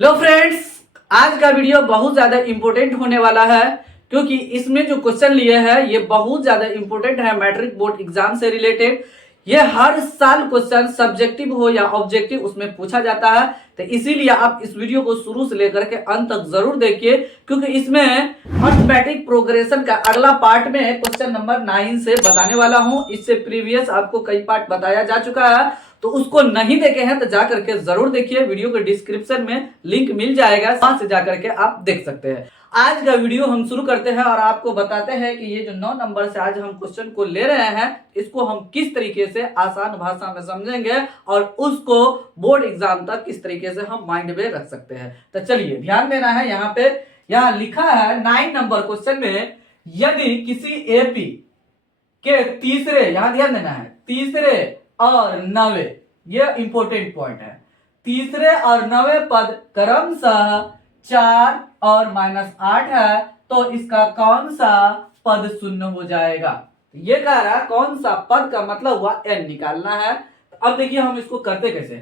Hello friends, आज का video बहुत ज्यादा इंपॉर्टेंट होने वाला है क्योंकि इसमें जो क्वेश्चन लिए हैं ये बहुत ज्यादा इंपॉर्टेंट है। मैट्रिक बोर्ड एग्जाम से रिलेटेड ये हर साल क्वेश्चन सब्जेक्टिव हो या ऑब्जेक्टिव उसमें पूछा जाता है। तो इसीलिए आप इस वीडियो को शुरू से लेकर के अंत तक जरूर देखिए क्योंकि इसमें अर्थमेटिक प्रोग्रेशन का अगला पार्ट में क्वेश्चन नंबर 9 से बताने वाला हूं। इससे प्रीवियस आपको कई पार्ट बताया जा चुका है, तो उसको नहीं देखे हैं तो जाकर के जरूर देखिए। वीडियो के डिस्क्रिप्शन में लिंक मिल जाएगा, वहां से जाकर के आप देख सकते हैं। आज का वीडियो हम शुरू करते हैं और आपको बताते हैं कि ये जो 9 नंबर से आज हम क्वेश्चन को ले रहे हैं इसको हम किस तरीके से आसान भाषा में समझेंगे और उसको बोर्ड एग्जाम तक किस तरीके से हम माइंड में रख सकते हैं। तो चलिए ध्यान देना है। यहाँ पे लिखा है 9 नंबर क्वेश्चन में, यदि किसी एपी के तीसरे, यहां ध्यान देना है, तीसरे और नवे, ये इंपॉर्टेंट पॉइंट है, तीसरे और नवे पद क्रमशः 4 और -8 है तो इसका कौन सा पद शून्य हो जाएगा। ये कह रहा है कौन सा पद का मतलब हुआ n निकालना है। अब देखिए हम इसको करते कैसे।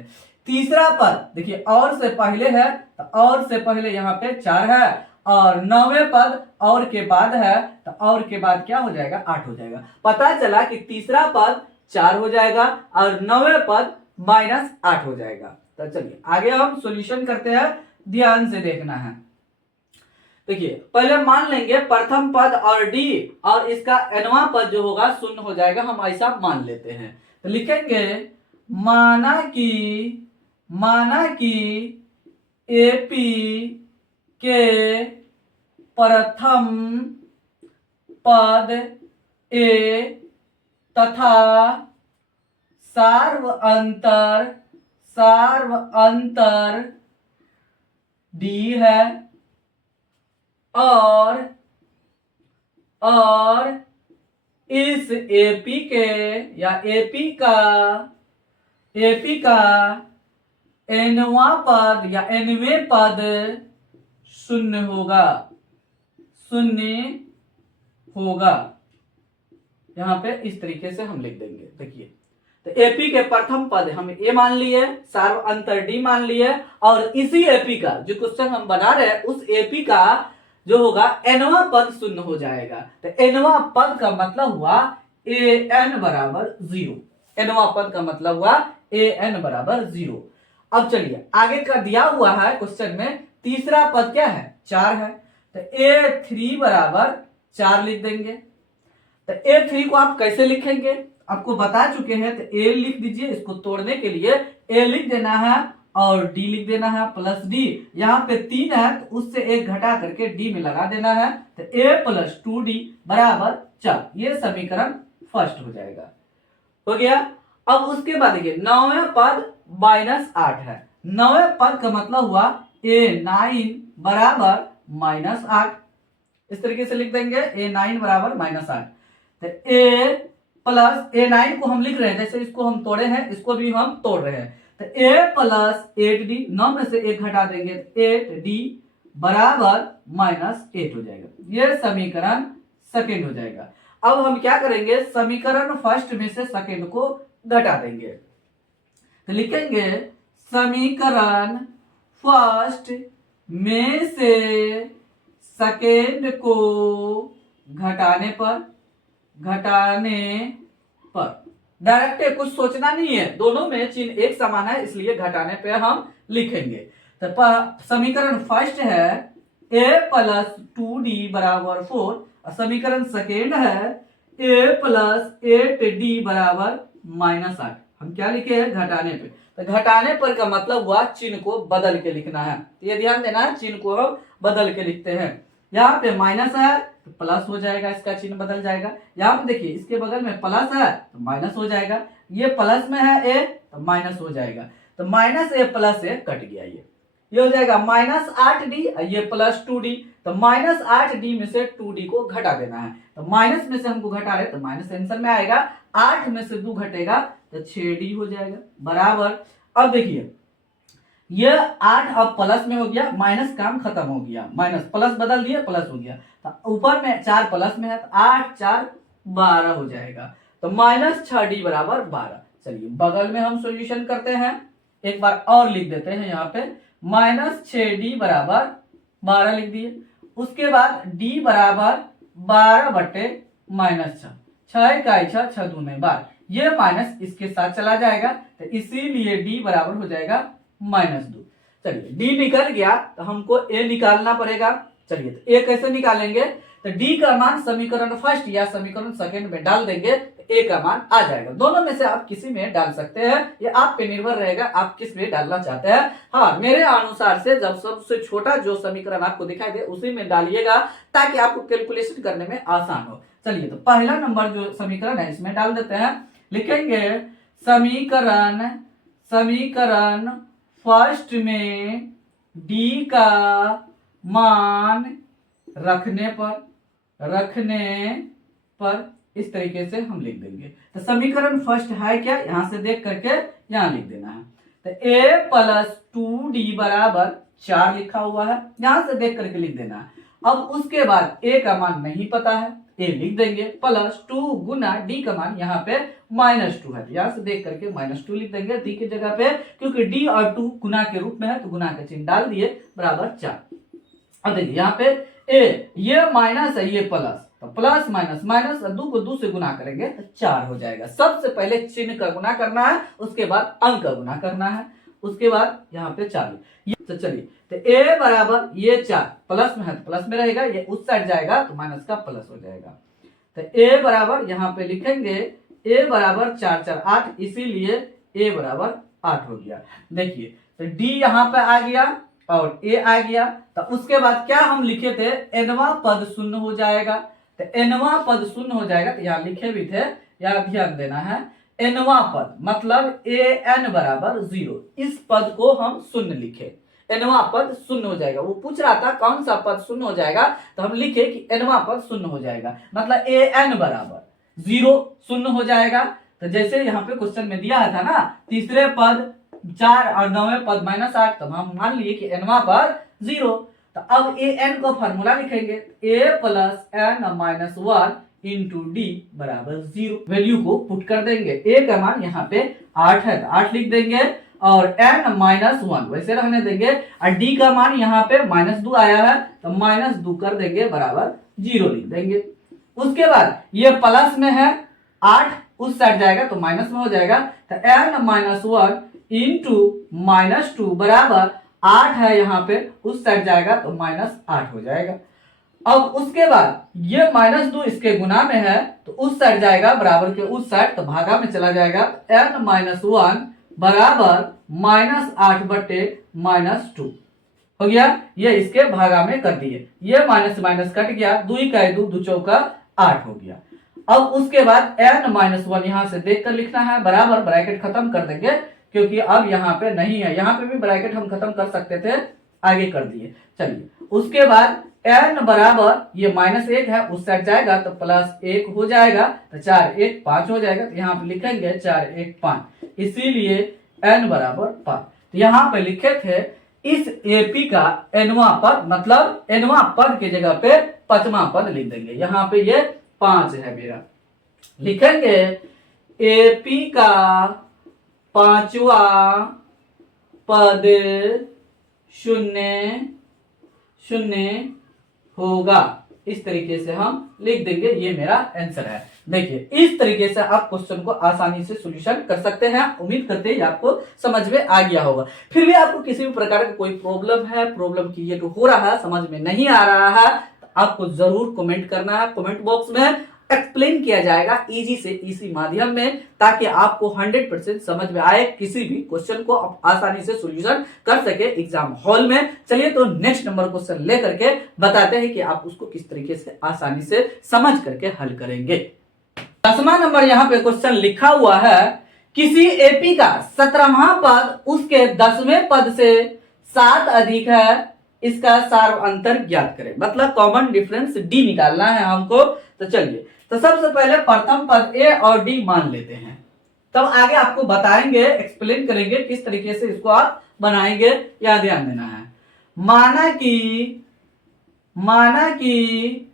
तीसरा पद देखिए और से पहले है तो और से पहले यहाँ पे 4 है और नवे पद और के बाद है तो और के बाद क्या हो जाएगा, 8 हो जाएगा। पता चला कि तीसरा पद 4 हो जाएगा और नवे पद -8 हो जाएगा। तो चलिए आगे हम सॉल्यूशन करते हैं, ध्यान से देखना है। देखिए पहले मान लेंगे प्रथम पद और डी और इसका nवां पद जो होगा शून्य हो जाएगा, हम ऐसा मान लेते हैं। तो लिखेंगे माना कि एपी के प्रथम पद ए तथा सार्व अंतर डी है और इस एपी के या एपी का nवां पद या nवें पद शून्य होगा। यहां पे इस तरीके से हम लिख देंगे। देखिए तो एपी के प्रथम पद हम ए मान लिए, सार्व अंतर डी मान लिए और इसी एपी का जो क्वेश्चन हम बना रहे हैं उस एपी का जो होगा nवां पद शून्य हो जाएगा। तो nवां पद का मतलब हुआ an बराबर 0। nवां पद का मतलब हुआ an बराबर 0। अब चलिए आगे का दिया हुआ है क्वेश्चन में, तीसरा पद क्या है, 4 है तो a3 बराबर 4 लिख देंगे। तो a3 को आप कैसे लिखेंगे आपको बता चुके हैं। तो a लिख दीजिए, इसको तोड़ने के लिए a लिख देना है और d लिख देना है प्लस d। यहाँ पे 3 है तो उससे 1 घटा करके d में लगा देना है। तो a + 2d बराबर 4, ये समीकरण फर्स्ट हो जाएगा। हो गया। अब उसके बाद देखिए नौवें पद -8 है, नौवें पद का मतलब हुआ a9 बराबर -8। इस तरीके से लिख देंगे a9 बराबर -8। तो a9 को हम लिख रहे हैं, जैसे इसको हम तोड़े हैं इसको भी हम तोड़ रहे हैं। तो a + 8d, 9 में से 1 घटा देंगे 8d बराबर -8 हो जाएगा। ये समीकरण सेकंड हो जाएगा। अब हम क्या करेंगे, समीकरण फर्स्ट में से सेकंड को घटा देंगे। तो लिखेंगे समीकरण फर्स्ट में से सेकंड को घटाने पर डायरेक्ट कुछ सोचना नहीं है, दोनों में चिन्ह एक समान है इसलिए घटाने पे हम लिखेंगे। तो समीकरण फर्स्ट है a + 2d बराबर 4 और समीकरण सेकेंड है a + 8d बराबर -8। हम क्या लिखे हैं, घटाने पे। तो घटाने पर का मतलब हुआ चिन्ह को बदल के लिखना है। तो ये ध्यान देना है, चिन्ह को हम बदल के लिखते हैं। यहाँ पे माइनस है तो प्लस हो जाएगा, इसका चिन्ह बदल जाएगा। यहाँ पे देखिए इसके बगल में प्लस है तो माइनस हो जाएगा, ये प्लस में है a तो माइनस हो जाएगा। तो -a + a कट गया, ये हो जाएगा -8d, ये +2d। तो -8d में से 2d को घटा देना है। तो माइनस में से हमको घटा रहे तो माइनस आंसर में आएगा, 8 में से 2 घटेगा तो 6d हो जाएगा बराबर। अब देखिए ये 8 अब प्लस में हो गया, माइनस काम खत्म हो गया, माइनस प्लस बदल दिए प्लस हो गया। तो ऊपर में 4 प्लस में है तो 8 4 12 हो जाएगा। तो -6d बराबर 12। चलिए बगल में हम सॉल्यूशन करते हैं, एक बार और लिख देते हैं यहाँ पे -6d बराबर 12 लिख दिए। उसके बाद d बराबर 12/-6, 6 का 6, 6 दूने 12, ये माइनस इसके साथ चला जाएगा, तो इसीलिए d बराबर हो जाएगा -2। चलिए d निकल गया तो हमको a निकालना पड़ेगा। चलिए तो a कैसे निकालेंगे, तो d का मान समीकरण फर्स्ट या समीकरण सेकंड में डाल देंगे तो a का मान आ जाएगा। दोनों में से आप किसी में डाल सकते हैं, ये आप पे निर्भर रहेगा आप किस में डालना चाहते हैं। हाँ, मेरे अनुसार से जब सबसे छोटा जो समीकरण आपको दिखाई दे उसी में डालिएगा ताकि आपको कैलकुलेशन करने में आसान हो। चलिए तो पहला नंबर जो समीकरण है इसमें डाल देते हैं। लिखेंगे समीकरण फर्स्ट में d का मान रखने पर इस तरीके से हम लिख देंगे। तो समीकरण फर्स्ट है क्या, यहां से देख करके यहां लिख देना है। तो a + 2d बराबर 4 लिखा हुआ है, यहां से देख करके लिख देना है। अब उसके बाद a का मान नहीं पता है, a लिख देंगे, +2 गुना d का मान यहाँ पे -2 है, यहां से देख करके -2 लिख देंगे d की जगह पे, क्योंकि d और 2 गुना के रूप में है तो गुना का चिन्ह डाल दिए, बराबर 4। अब देखिए यहाँ पे a ये माइनस है, ये प्लस, तो प्लस माइनस माइनस 2 को 2 से गुना करेंगे तो 4 हो जाएगा। सबसे पहले चिन्ह का गुना करना है, उसके बाद अंक का गुना करना है, उसके बाद यहाँ पे 4। तो चलिए तो a बराबर ये 4 प्लस में है तो प्लस में रहेगा, ये उस साइड जाएगा तो माइनस का प्लस हो जाएगा। तो a बराबर यहाँ पे लिखेंगे a बराबर 4 4 8, इसीलिए a बराबर 8 हो गया। देखिए तो d यहाँ पे आ गया और a आ गया, तो उसके बाद क्या हम लिखे थे, nवां पद शून्य हो जाएगा। तो nवां पद शून्य हो जाएगा, तो यहाँ लिखे भी थे, यहाँ ध्यान देना है। nवां पद मतलब an बराबर 0, इस पद को हम शून्य लिखे, nवां पद शून्य हो जाएगा। वो पूछ रहा था कौन सा पद शून्य हो जाएगा, तो हम लिखे कि nवां पद शून्य हो जाएगा, मतलब an बराबर 0 शून्य हो जाएगा। तो जैसे यहाँ पे क्वेश्चन में दिया था ना, तीसरे पद 4 और 9वें पद -8, तो हम मान लिए कि nवां पद 0। तो अब an को फॉर्मूला लिखेंगे, a + n - 1 इंटू d बराबर 0। वैल्यू को पुट कर देंगे, a का मान यहाँ पे 8 है तो 8 लिख देंगे, और n - 1 वैसे रहने देंगे, और d का मान यहाँ पे -2 आया है तो -2 कर देंगे, बराबर 0 लिख देंगे। उसके बाद ये प्लस में है, 8 उस साइड जाएगा तो माइनस में हो जाएगा, तो n - 1 इंटू -2 बराबर 8 है, यहाँ पे उस साइड जाएगा तो -8 हो जाएगा। अब उसके बाद ये -2 इसके गुना में है तो उस साइड जाएगा, बराबर के उस साइड, तो भागा में चला जाएगा, n - 1 बराबर -8/-2 हो गया। ये इसके भागा में कर दिए, ये माइनस माइनस कट गया, 2 का 2, 2 चौका 8 हो गया। अब उसके बाद n - 1 यहां से देख कर लिखना है, बराबर ब्रैकेट खत्म कर देंगे, क्योंकि अब यहाँ पे नहीं है, यहाँ पे भी ब्रैकेट हम खत्म कर सकते थे, आगे कर दिए। चलिए उसके बाद n बराबर ये -1 है, उस साइड जाएगा तो +1 हो जाएगा, तो 4 1 5 हो जाएगा, तो यहाँ पे लिखेंगे 4 1 5, इसीलिए n बराबर 5। तो यहाँ पे लिखे थे इस AP का nवां पद, मतलब nवां पद की जगह पे 5वां पद लिख देंगे, यहाँ पे ये 5 है मेरा, लिखेंगे AP का 5वां पद 0 0 होगा। इस तरीके से हम लिख देंगे, ये मेरा आंसर है। देखिए इस तरीके से आप क्वेश्चन को आसानी से सॉल्यूशन कर सकते हैं। उम्मीद करते हैं आपको समझ में आ गया होगा। फिर भी आपको किसी भी प्रकार का कोई प्रॉब्लम है, प्रॉब्लम क्रिएट हो रहा है, समझ में नहीं आ रहा है, तो आपको जरूर कमेंट करना है। कमेंट बॉक्स में एक्सप्लेन किया जाएगा इजी से इसी माध्यम में, ताकि आपको 100% समझ में आए, किसी भी क्वेश्चन को आप आसानी से सॉल्यूशन कर सके एग्जाम हॉल में। चलिए तो नेक्स्ट नंबर क्वेश्चन लेकर के बताते हैं कि आप उसको किस तरीके से आसानी से समझ करके हल करेंगे। 10वां नंबर यहाँ पे क्वेश्चन लिखा हुआ है, किसी एपी का 17वां पद उसके 10वें पद से 7 अधिक है, इसका सार अंतर ज्ञात करें, मतलब कॉमन डिफरेंस डी निकालना है हमको। तो चलिए तो सबसे पहले प्रथम पद ए और डी मान लेते हैं, तब आगे आपको बताएंगे, एक्सप्लेन करेंगे किस तरीके से इसको आप बनाएंगे, या ध्यान देना है। माना कि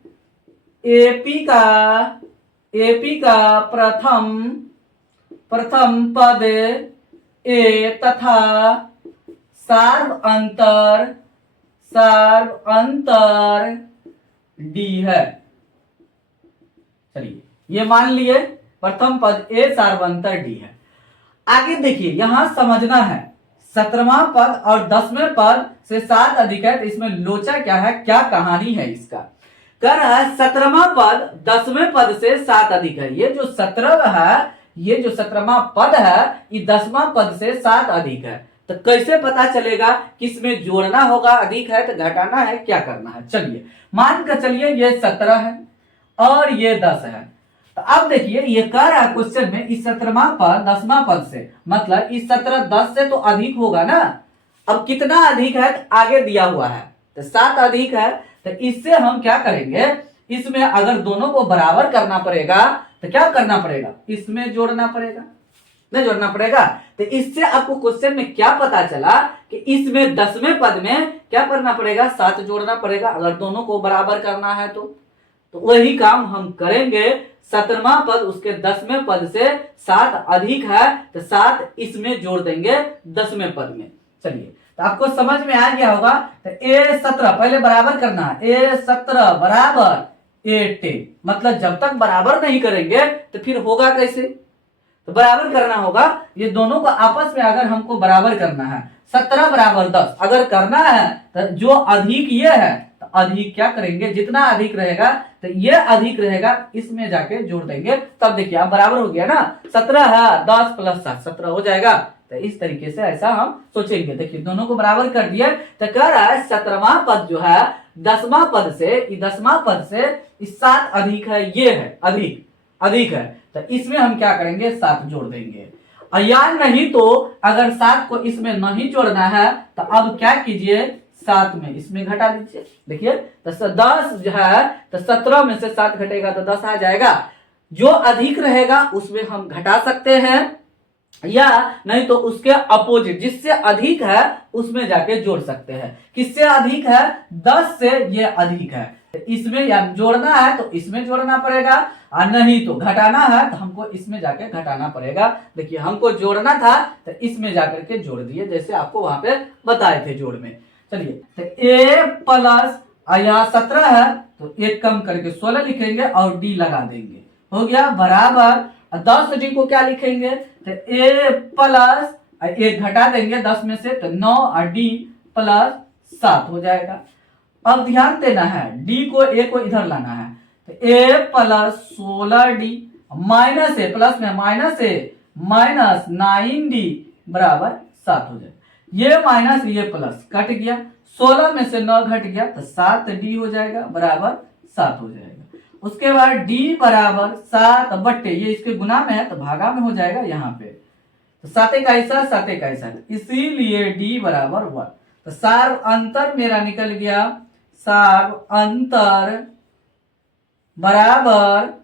एपी का प्रथम पद ए तथा सार्व अंतर डी है। चलिए ये मान लिए प्रथम पद ए सार्वंतर डी है। आगे देखिए यहां समझना है 17वां पद और 10वें पद से 7 अधिक है, तो इसमें लोचा क्या है, क्या कहानी है इसका। कह रहा है 17वां पद 10वें पद से 7 अधिक है। ये जो 17 है, ये जो 17वां पद है, ये 10वां पद से 7 अधिक है। तो कैसे पता चलेगा कि इसमें जोड़ना होगा, अधिक है तो घटाना है, क्या करना है। चलिए मान कर चलिए ये 17 है और ये 10 है। तो अब देखिए ये कह रहा है क्वेश्चन में इस 17वां पद 10वां पद से, मतलब इस 17 10 से तो अधिक होगा ना। अब कितना अधिक है तो आगे दिया हुआ है, तो 7 अधिक है। तो इससे हम क्या करेंगे, इसमें अगर दोनों को बराबर करना पड़ेगा तो क्या करना पड़ेगा, इसमें जोड़ना पड़ेगा, नहीं जोड़ना पड़ेगा। तो इससे आपको क्वेश्चन में क्या पता चला कि इसमें 10वें पद में क्या करना पड़ेगा, 7 जोड़ना पड़ेगा अगर दोनों को बराबर करना है। तो वही काम हम करेंगे। 17वां पद उसके 10वें पद से 7 अधिक है, तो 7 इसमें जोड़ देंगे 10वें पद में। चलिए तो आपको समझ में आ गया होगा। तो A17 पहले बराबर करना है, A17 बराबर A10, मतलब जब तक बराबर नहीं करेंगे तो फिर होगा कैसे, तो बराबर करना होगा। ये दोनों को आपस में अगर हमको बराबर करना है, 17 बराबर 10 अगर करना है, तो जो अधिक ये है तो अधिक क्या करेंगे, जितना अधिक रहेगा तो ये अधिक रहेगा, इसमें जाके जोड़ देंगे। तब देखिए अब बराबर हो गया ना, 17 है 10 प्लस 7 17 हो जाएगा। तो इस तरीके से ऐसा हम सोचेंगे। देखिए दोनों को बराबर कर दिया, तो कह रहा है 17वां पद जो है 10वां पद से, 10वां पद से 7 अधिक है, ये है अधिक है। तो इसमें हम क्या करेंगे, 7 जोड़ देंगे। और या नहीं तो अगर 7 को इसमें नहीं जोड़ना है तो अब क्या कीजिए, 7 में इसमें घटा दीजिए। देखिए तो 10 जो है तो 17 में से 7 घटेगा तो 10 आ जाएगा। जो अधिक रहेगा उसमें हम घटा सकते हैं, या नहीं तो उसके अपोजिट जिससे अधिक है उसमें जाके जोड़ सकते हैं। किससे अधिक है, 10 से ये अधिक है, इसमें या जोड़ना है तो इसमें जोड़ना पड़ेगा, और नहीं तो घटाना है तो हमको इसमें जाके घटाना पड़ेगा। देखिए हमको जोड़ना था तो इसमें जाकर के जोड़ दिए, जैसे आपको वहां पे बताए थे जोड़ में। चलिए तो A प्लस यहाँ 17 है तो 1 कम करके 16 लिखेंगे और D लगा देंगे, हो गया बराबर 10 D को क्या लिखेंगे, तो A प्लस 1 घटा देंगे 10 में से तो 9 और D प्लस 7 हो जाएगा। अब ध्यान देना है, D को A को इधर लाना है, तो A plus 16D minus A plus में माइनस A माइनस 9D बराबर 7 हो जाएगा। ये माइनस ये प्लस कट गया, 16 में से 9 घट गया तो 7D हो जाएगा बराबर 7 हो जाएगा। उसके बाद D बराबर 7 बट्टे, ये इसके गुना में है तो भागा में हो जाएगा यहाँ पे, तो 7 का हिस्सा 7 का हिस्सा, इसीलिए D बराबर 1। तो सार्व अंतर मेरा निकल गया, सार्व अंतर बराबर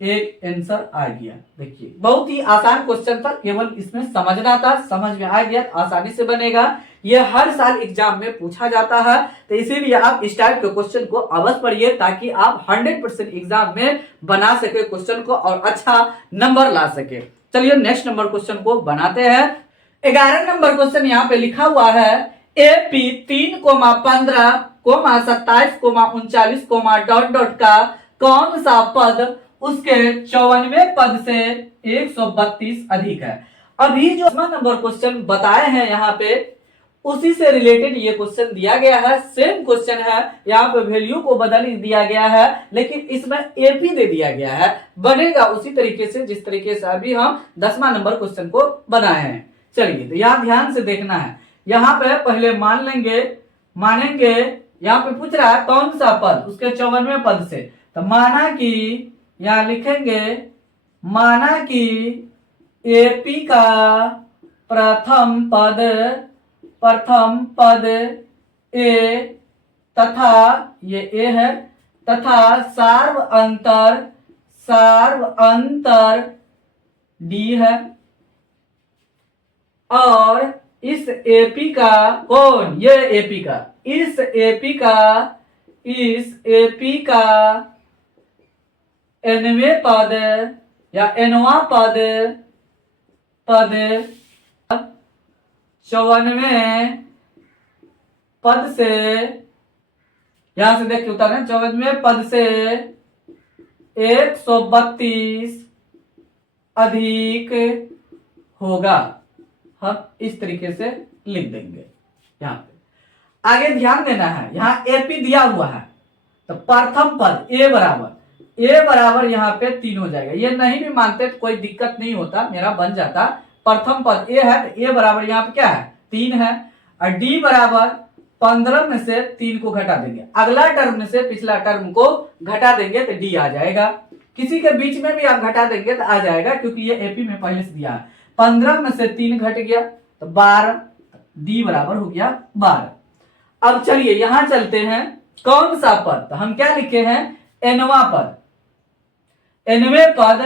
एक आंसर आ गया। देखिए बहुत ही आसान क्वेश्चन था, केवल इसमें समझना था, समझ में आ गया तो आसानी से बनेगा। ये हर साल एग्जाम में पूछा जाता है, तो इसीलिए आप इस टाइप के क्वेश्चन को अवश्य पढ़िए ताकि आप 100% एग्जाम में बना सके क्वेश्चन को और अच्छा नंबर ला सके। चलिए नेक्स्ट नंबर क्वेश्चन को बनाते हैं। 11 नंबर क्वेश्चन यहाँ पे लिखा हुआ है, AP 3,15, 27, 39, डॉट डॉट का कौन सा पद उसके 54वें पद से 132 अधिक है। अभी जो नंबर क्वेश्चन बताए हैं यहाँ पे उसी से रिलेटेड ये क्वेश्चन दिया गया है, सेम क्वेश्चन है। यहाँ पे वैल्यू को बदल दिया गया है लेकिन इसमें एपी दे दिया गया है, बनेगा उसी तरीके से जिस तरीके से अभी हम 10वां नंबर क्वेश्चन को बनाए हैं। चलिए तो यहाँ ध्यान से देखना है, यहाँ पे पहले मानेंगे यहाँ पे पूछ रहा है कौन सा पद उसके 54वें पद से, तो माना कि यहाँ लिखेंगे, माना कि एपी का प्रथम पद ए तथा ये ए है तथा सार्व अंतर डी है, और इस एपी का कौन, ये एपी का, इस एपी का एनवें पद या एनवा पद 54वें पद से, यहां से देख के उतारे, 54वें पद से 132 अधिक होगा। हम इस तरीके से लिख देंगे। यहां पे आगे ध्यान देना है, यहां एपी दिया हुआ है तो प्रथम पद ए बराबर यहाँ पे 3 हो जाएगा। ये नहीं भी मानते तो कोई दिक्कत नहीं होता, मेरा बन जाता। प्रथम पद ए है तो ए बराबर यहाँ पे क्या है 3 है, और डी बराबर 15 में से 3 को घटा देंगे, अगला टर्म में से पिछला टर्म को घटा देंगे तो डी आ जाएगा। किसी के बीच में भी आप घटा देंगे तो आ जाएगा, क्योंकि ये एपी में पहले से दिया है। 15 में से 3 घट गया तो 12, डी बराबर हो गया 12। अब चलिए यहां चलते हैं, कौन सा पद, तो हम क्या लिखे हैं एनवा पद। एनवें पद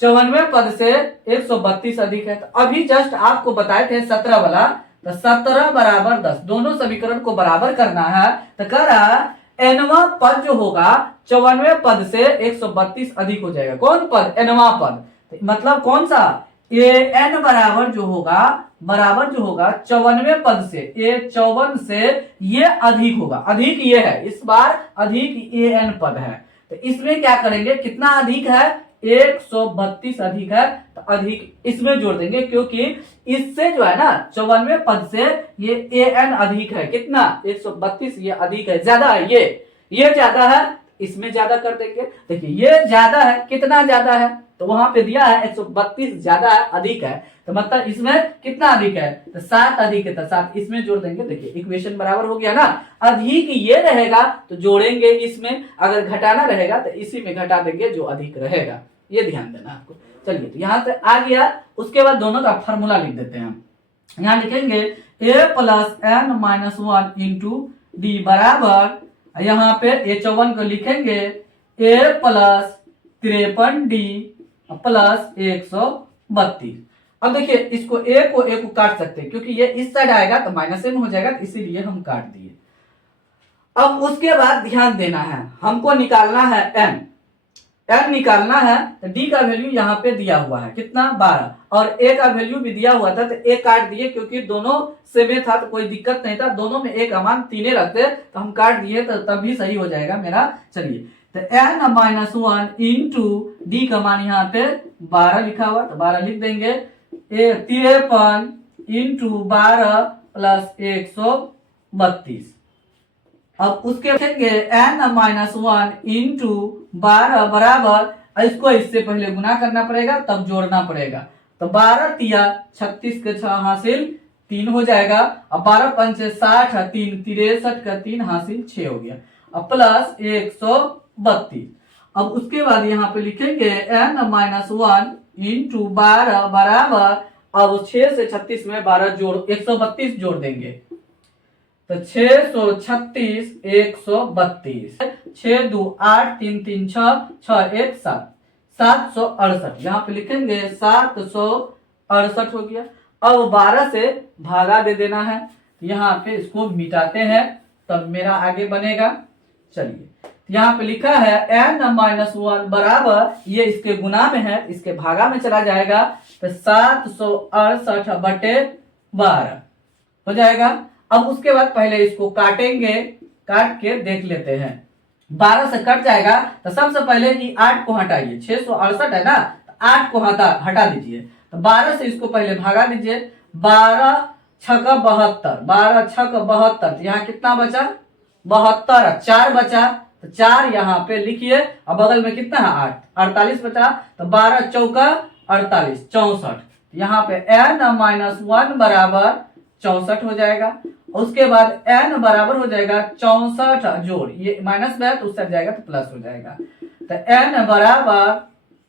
54वें पद से 132 अधिक है। तो अभी जस्ट आपको बताए थे 17 वाला, तो 17 बराबर 10, दोनों समीकरण को बराबर करना है। तो कह रहा एनवा पद जो होगा 54वें पद से 132 अधिक हो जाएगा। कौन पद, एनवा पद, मतलब कौन सा, ए एन बराबर जो होगा 54वें पद से, ए 54 से ये अधिक होगा, अधिक ये है, इस बार अधिक ए एन पद है। तो इसमें क्या करेंगे, कितना अधिक है 132 अधिक है, तो अधिक इसमें जोड़ देंगे, क्योंकि इससे जो है ना 54वें पद से ये ए एन अधिक है, कितना 132, ये अधिक है, ज्यादा है, ये ज्यादा है, इसमें ज्यादा कर देंगे। देखिए ये ज्यादा है, कितना ज्यादा है, तो वहां पे दिया है 132 ज्यादा है, अधिक है, तो मतलब इसमें कितना अधिक है, तो 7 अधिक है, तो 7 इसमें जोड़ देंगे। देखिए इक्वेशन बराबर हो गया ना, अधिक ये रहेगा तो जोड़ेंगे इसमें, अगर घटाना रहेगा तो इसी में घटा देंगे जो अधिक रहेगा, ये ध्यान देना आपको। चलिए तो यहां से आ गया, उसके बाद दोनों का फॉर्मूला लिख देते हैं हम। यहां लिखेंगे a plus n minus 1 into d बराबर, यहाँ पे a54 को लिखेंगे a प्लस 53 डी प्लस 132। अब देखिए इसको a को काट सकते हैं, क्योंकि ये इस साइड आएगा तो माइनस एन हो जाएगा, तो इसीलिए हम काट दिए। अब उसके बाद ध्यान देना है, हमको निकालना है n निकालना है, तो d का वैल्यू यहाँ पे दिया हुआ है कितना 12, और a का वैल्यू भी दिया हुआ था, तो a काट दिए, क्योंकि दोनों से में था तो कोई दिक्कत नहीं था, दोनों में a का मान 3 रखते तो हम काट दिए, तो तब भी सही हो जाएगा मेरा। चलिए तो n माइनस 1 इंटू डी का मान यहाँ पे 12 लिखा हुआ, तो 12 लिख देंगे, 53 इंटू 12 प्लस 132। अब उसके लिखेंगे n माइनस 1 इंटू 12 बराबर, इसको इससे पहले गुना करना पड़ेगा तब जोड़ना पड़ेगा, तो 12 तिया 36 के 6 हासिल 3 हो जाएगा, अब 12 पंचे 60, 3 63 का 3 हासिल 6 हो गया, अब प्लस 132। अब उसके बाद यहाँ पे लिखेंगे n माइनस 1 इंटू 12 बराबर, अब 6 से 36 में 12 जोड़ 132 जोड़ देंगे, तो 636 132, 6 2 8 3 3 6 6 1 7 768, यहाँ पे लिखेंगे 768 हो गया। अब 12 से भागा दे देना है, यहाँ पे इसको मिटाते हैं तब मेरा आगे बनेगा। चलिए यहाँ पे लिखा है n माइनस 1 बराबर, ये इसके गुना में है, इसके भागा में चला जाएगा, तो 768 बटे 12 हो जाएगा। अब उसके बाद पहले इसको काटेंगे, काट के देख लेते हैं, 12 से कट जाएगा, तो सबसे पहले ये 8 को हटाइए, 668 है ना, तो 8 को हटा दीजिए, तो 12 से इसको पहले भागा दीजिए, 12 छक 72, 12 छक 72, यहाँ कितना बचा 72, 4 बचा, तो 4 यहाँ पे लिखिए, अब बगल में कितना है 8, 48 बचा, तो 12 चौका 48 64, यहाँ पे n माइनस 1 बराबर 64 हो जाएगा। उसके बाद n बराबर हो जाएगा 64 जोड़, ये माइनस में है तो उससे जाएगा तो प्लस हो जाएगा, तो n बराबर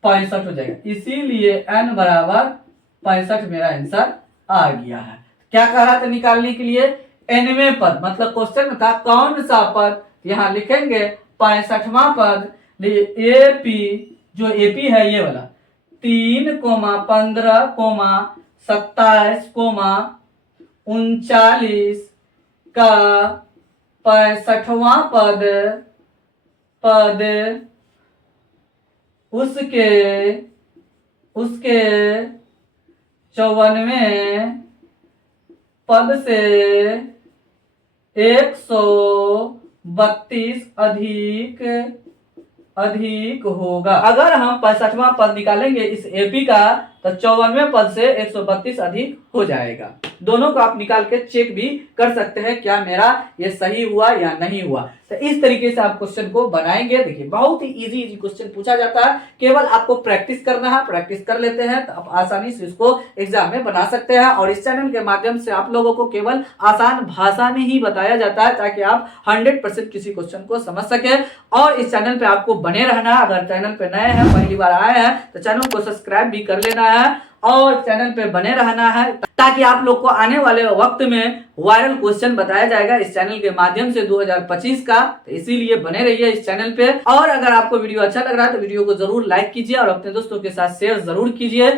65 हो जाएगा, इसीलिए n बराबर 65 मेरा आंसर आ गया है। क्या कह रहा था निकालने के लिए, nवें पद, मतलब क्वेश्चन में था कौन सा पद, यहाँ लिखेंगे 65वां पद, एपी, जो एपी है ये वाला 3, 15, 27, 39 का 65वां पद उसके 54वें पद से 132 अधिक होगा। अगर हम 65वां पद निकालेंगे इस एपी का तो 54वें पद से 132 अधिक हो जाएगा। दोनों को आप निकाल के चेक भी कर सकते हैं क्या मेरा ये सही हुआ या नहीं हुआ। तो इस तरीके से आप क्वेश्चन को बनाएंगे। देखिए बहुत ही इजी क्वेश्चन पूछा जाता है, केवल आपको प्रैक्टिस करना है। प्रैक्टिस कर लेते हैं तो आप आसानी से इसको एग्जाम में बना सकते हैं। और इस चैनल के माध्यम से आप लोगों को केवल आसान भाषा में ही बताया जाता है ताकि आप 100% किसी क्वेश्चन को समझ सके। और इस चैनल पे आपको बने रहना है। अगर चैनल पे नए हैं, पहली बार आए हैं तो चैनल को सब्सक्राइब भी कर लेना है और चैनल पे बने रहना है ताकि आप लोग को आने वाले वक्त में वायरल क्वेश्चन बताया जाएगा इस चैनल के माध्यम से 2025 का। तो इसीलिए बने रहिए इस चैनल पे। और अगर आपको वीडियो अच्छा लग रहा है तो वीडियो को जरूर लाइक कीजिए और अपने दोस्तों के साथ शेयर जरूर कीजिए।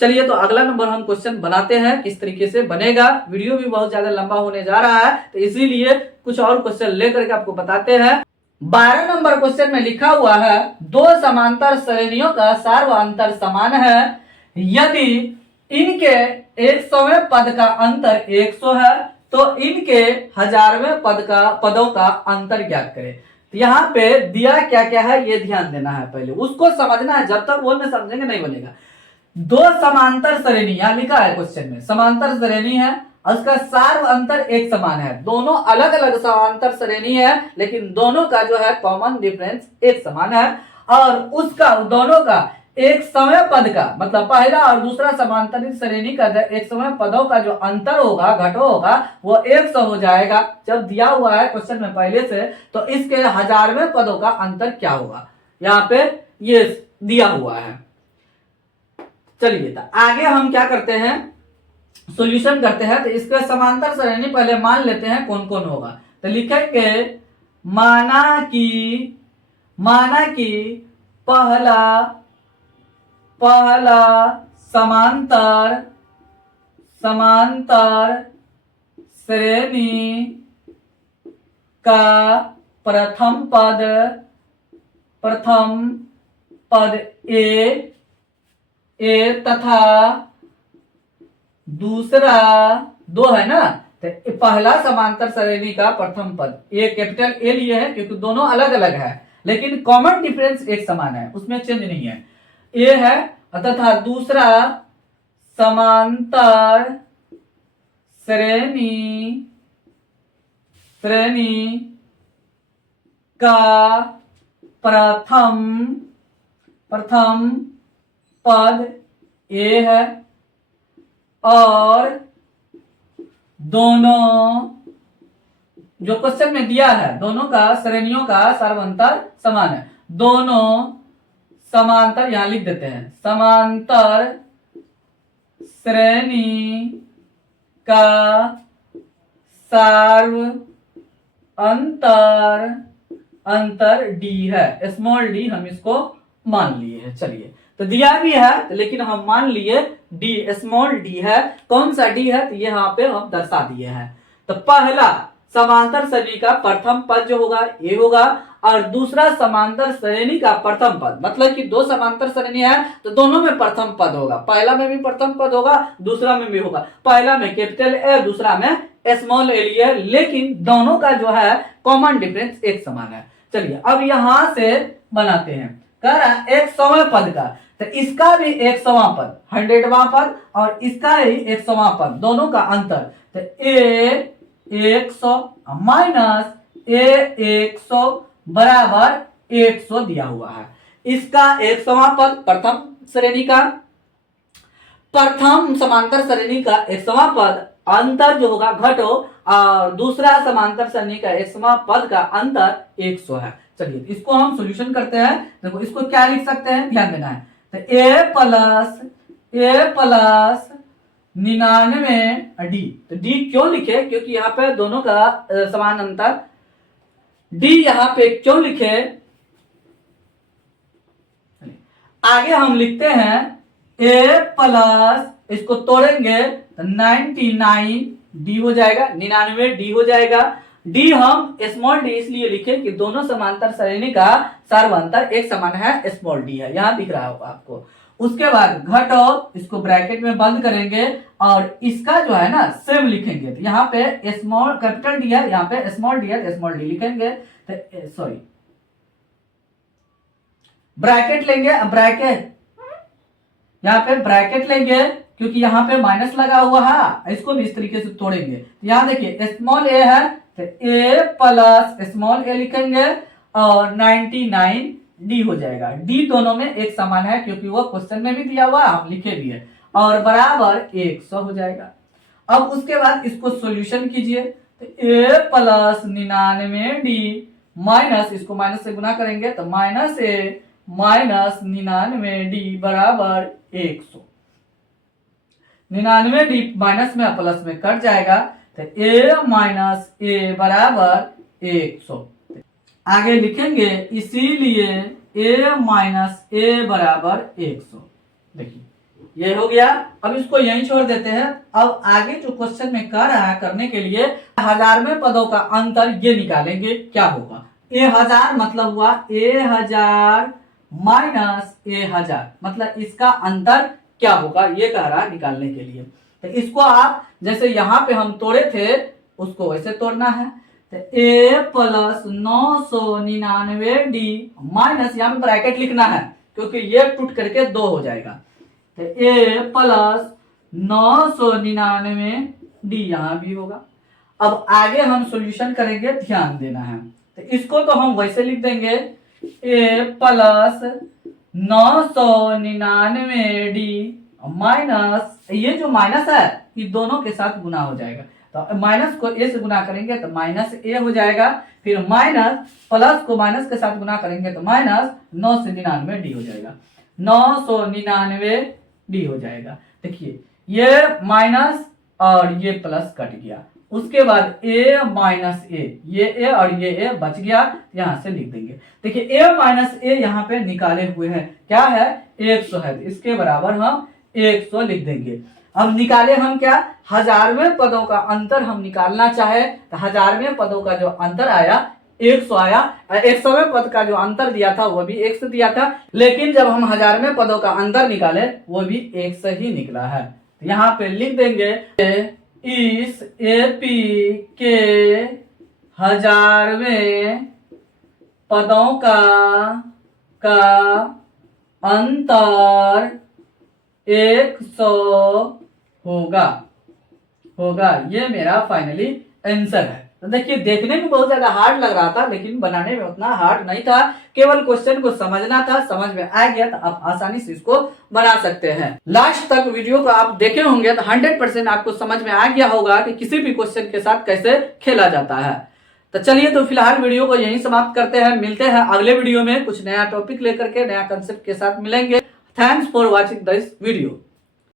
चलिए तो अगला नंबर हम क्वेश्चन बनाते हैं, किस तरीके से बनेगा। वीडियो भी बहुत ज्यादा लंबा होने जा रहा है तो इसीलिए कुछ और क्वेश्चन लेकर के आपको बताते हैं। 12 नंबर क्वेश्चन में लिखा हुआ है, दो समांतर श्रेणियों का सार्वअंतर समान है यदि इनके 100वें पद का अंतर 100 है तो इनके 1000वें पदों का अंतर ज्ञात करें। तो यहाँ पे दिया क्या क्या है ये ध्यान देना है, पहले उसको समझना है। जब तक वो नहीं समझेंगे नहीं बनेगा। दो समांतर श्रेणी यहां लिखा है क्वेश्चन में, समांतर श्रेणी है और उसका सार्व अंतर एक समान है। दोनों अलग अलग समांतर श्रेणी है लेकिन दोनों का जो है कॉमन डिफरेंस एक समान है। और उसका दोनों का 100वें पद का मतलब पहला और दूसरा समांतरित श्रेणी का 100वें पदों का जो अंतर होगा घटो होगा वो 100 हो जाएगा। जब दिया हुआ है क्वेश्चन में पहले से तो इसके 1000वें पदों का अंतर क्या होगा, यहाँ पे ये दिया हुआ है। चलिए तो आगे हम क्या करते हैं, सॉल्यूशन करते हैं। तो इसका समांतर श्रेणी पहले मान लेते हैं कौन कौन होगा। तो लिखेंगे माना कि पहला समांतर श्रेणी का प्रथम पद ए तथा दूसरा दो है ना। तो पहला समांतर श्रेणी का प्रथम पद ए कैपिटल ए लिए है क्योंकि दोनों अलग अलग है लेकिन कॉमन डिफरेंस एक समान है, उसमें चेंज नहीं है। ए है तथा दूसरा समांतर श्रेणी का प्रथम पद ए है और दोनों जो क्वेश्चन में दिया है दोनों का श्रेणियों का सार्वअंतर समान है। दोनों समांतर यहां लिख देते हैं, समांतर श्रेणी का अंतर डी है, स्मॉल डी हम इसको मान लिए हैं। चलिए तो दिया भी है लेकिन हम मान लिए डी स्मॉल डी है। कौन सा डी है तो ये यहाँ पे हम दर्शा दिए हैं। तो पहला समांतर श्रेणी का प्रथम पद जो होगा ये होगा और दूसरा समांतर श्रेणी का प्रथम पद मतलब कि दो समांतर श्रेणी है तो दोनों में प्रथम पद होगा। पहला में भी प्रथम पद होगा, दूसरा में भी होगा। पहला में कैपिटल ए, दूसरा में स्मॉल ए लिए, लेकिन दोनों का जो है कॉमन डिफरेंस एक समान है। चलिए अब यहां से बनाते हैं। कह रहा है 100वें पद का, तो इसका भी 100वां पद 100वां पद और इसका ही 100वां पद, दोनों का अंतर। तो ए 100 माइनस ए 100 बराबर 100 दिया हुआ है। इसका 100वां पद प्रथम श्रेणी का प्रथम समांतर श्रेणी का 100वां पद अंतर जो होगा घटो और दूसरा समांतर श्रेणी का 100वां पद का अंतर 100 है। चलिए इसको हम सॉल्यूशन करते हैं। देखो इसको क्या लिख सकते हैं, ध्यान देना है। तो ए प्लस 99 डी। तो डी क्यों लिखे, क्योंकि यहाँ पे दोनों का समान अंतर। डी यहाँ पे क्यों लिखे, आगे हम लिखते हैं ए प्लस, इसको तोड़ेंगे तो 99 डी हो जाएगा, 99 डी हो जाएगा। डी हम स्मॉल डी इसलिए लिखे कि दोनों समांतर श्रेणी का सार्वअंतर एक समान है, स्मॉल डी है, यहां दिख रहा होगा आपको। उसके बाद घटाओ, इसको ब्रैकेट में बंद करेंगे और इसका जो है ना सेम लिखेंगे। तो यहाँ पे स्मॉल कैपिटल डी है, यहाँ पे स्मॉल डी है, स्मॉल डी लिखेंगे। तो सॉरी ब्रैकेट लेंगे, ब्रैकेट यहाँ पे ब्रैकेट लेंगे क्योंकि यहाँ पे माइनस लगा हुआ है, इसको भी इस तरीके से तोड़ेंगे। तो यहाँ देखिए स्मॉल ए है तो ए प्लस स्मॉल ए लिखेंगे और 99 डी हो जाएगा। डी दोनों में एक समान है क्योंकि वो क्वेश्चन में भी दिया हुआ, हम लिखे भी है, और बराबर 100 हो जाएगा। अब उसके बाद इसको सॉल्यूशन कीजिए। तो ए प्लस 99 डी माइनस, इसको माइनस से गुना करेंगे तो माइनस ए माइनस 99 डी बराबर 100। 99 डी माइनस में प्लस में कट जाएगा तो ए माइनस ए बराबर 100। आगे लिखेंगे इसीलिए ए माइनस ए बराबर 100। देखिए ये हो गया। अब इसको यहीं छोड़ देते हैं। अब आगे जो क्वेश्चन में कर रहा है, करने के लिए 1000 में पदों का अंतर ये निकालेंगे क्या होगा। ए 1000 मतलब हुआ ए 1000 माइनस ए 1000, मतलब इसका अंतर क्या होगा ये कह रहा है निकालने के लिए। तो इसको आप जैसे यहाँ पे हम तोड़े थे उसको वैसे तोड़ना है। तो ए प्लस 999 डी माइनस, यहाँ पे ब्रैकेट लिखना है क्योंकि ये टूट करके 2 हो जाएगा। तो ए प्लस 999 डी यहाँ भी होगा। अब आगे हम सॉल्यूशन करेंगे, ध्यान देना है। तो इसको तो हम वैसे लिख देंगे ए प्लस 999 डी माइनस, ये जो माइनस है ये दोनों के साथ गुना हो जाएगा। तो माइनस को ए से गुना करेंगे तो माइनस ए हो जाएगा, फिर माइनस प्लस को माइनस के साथ गुना करेंगे तो माइनस 999 डी हो जाएगा। 999 डी हो जाएगा। देखिए ये माइनस और ये प्लस कट गया। उसके बाद ए माइनस ये ए और ये ए बच गया, यहां से लिख देंगे। देखिए ए माइनस ए यहाँ पे निकाले हुए हैं, क्या है 100 है, तो इसके बराबर हम 100 लिख देंगे। अब निकाले हम क्या, 1000वें पदों का अंतर हम निकालना चाहे तो 1000वें पदों का जो अंतर आया 100 आया। 100वें पद का जो अंतर दिया था वो भी 100 दिया था, लेकिन जब हम 1000वें पदों का अंतर निकाले वो भी 100 ही निकला है। तो यहाँ पे लिख देंगे इस एपी के 1000वें पदों का अंतर 100 होगा। ये मेरा फाइनली आंसर है। तो देखिए देखने में बहुत ज्यादा हार्ड लग रहा था लेकिन बनाने में उतना हार्ड नहीं था, केवल क्वेश्चन को समझना था। समझ में आ गया तो आप आसानी से इसको बना सकते हैं। लास्ट तक वीडियो को आप देखे होंगे तो 100% आपको समझ में आ गया होगा कि किसी भी क्वेश्चन के साथ कैसे खेला जाता है। तो चलिए तो फिलहाल वीडियो को यहीं समाप्त करते हैं। मिलते हैं अगले वीडियो में कुछ नया टॉपिक लेकर के, नया कंसेप्ट के साथ मिलेंगे। Thanks for watching this video.